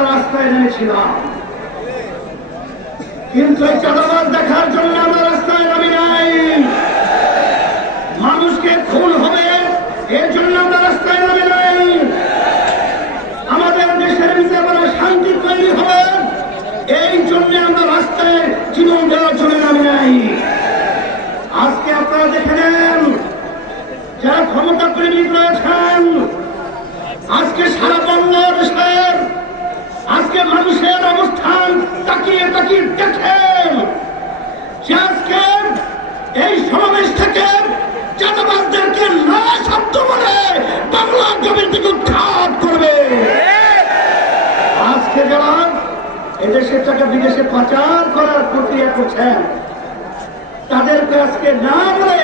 আমরা রাস্তায় নেমেছিলাম, কিন্তু এই চাঁদাবাজ দেখার জন্য আমরা রাস্তায় নামি নাই। মানুষকে খুন হবে এর জন্য আমরা রাস্তায় নামি নাই। আমাদের দেশের ভিতরে শান্তি তৈরি হবে এই জন্য আমরা রাস্তায় জীবন দেওয়ার জন্য নামি নাই। আজকে আপনারা দেখে নেন, যারা ক্ষমতা প্রেমিক রয়েছেন, আজকে সারা বাংলাদেশের আজকে মানুষের অবস্থান তাকিয়ে তাকিয়ে দেখেন যে আজকে এই সমাবেশ থেকে চাঁদাবাজদেরকে না শব্দ বলে বাংলার জমির থেকে উৎখাত করবে। আজকে যারা এদেশের টাকা বিদেশে পাচার করার প্রক্রিয়া করছেন তাদেরকে আজকে না বলে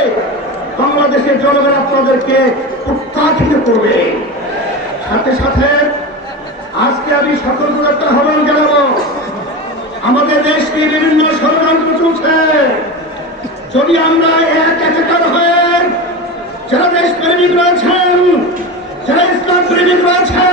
বাংলাদেশের জনগণ আপনাদেরকে উৎখাত করবে। সাথে সাথে আজকে আমি সকলকে একটা আহ্বান জানাবো, আমাদের দেশ নিয়ে বিভিন্ন ষড়যন্ত্র চলছে। যদি আমরা একাকার হয়ে যারা দেশ প্রেমিক রয়েছেন, যারা ইসলাম প্রেমিক রয়েছেন,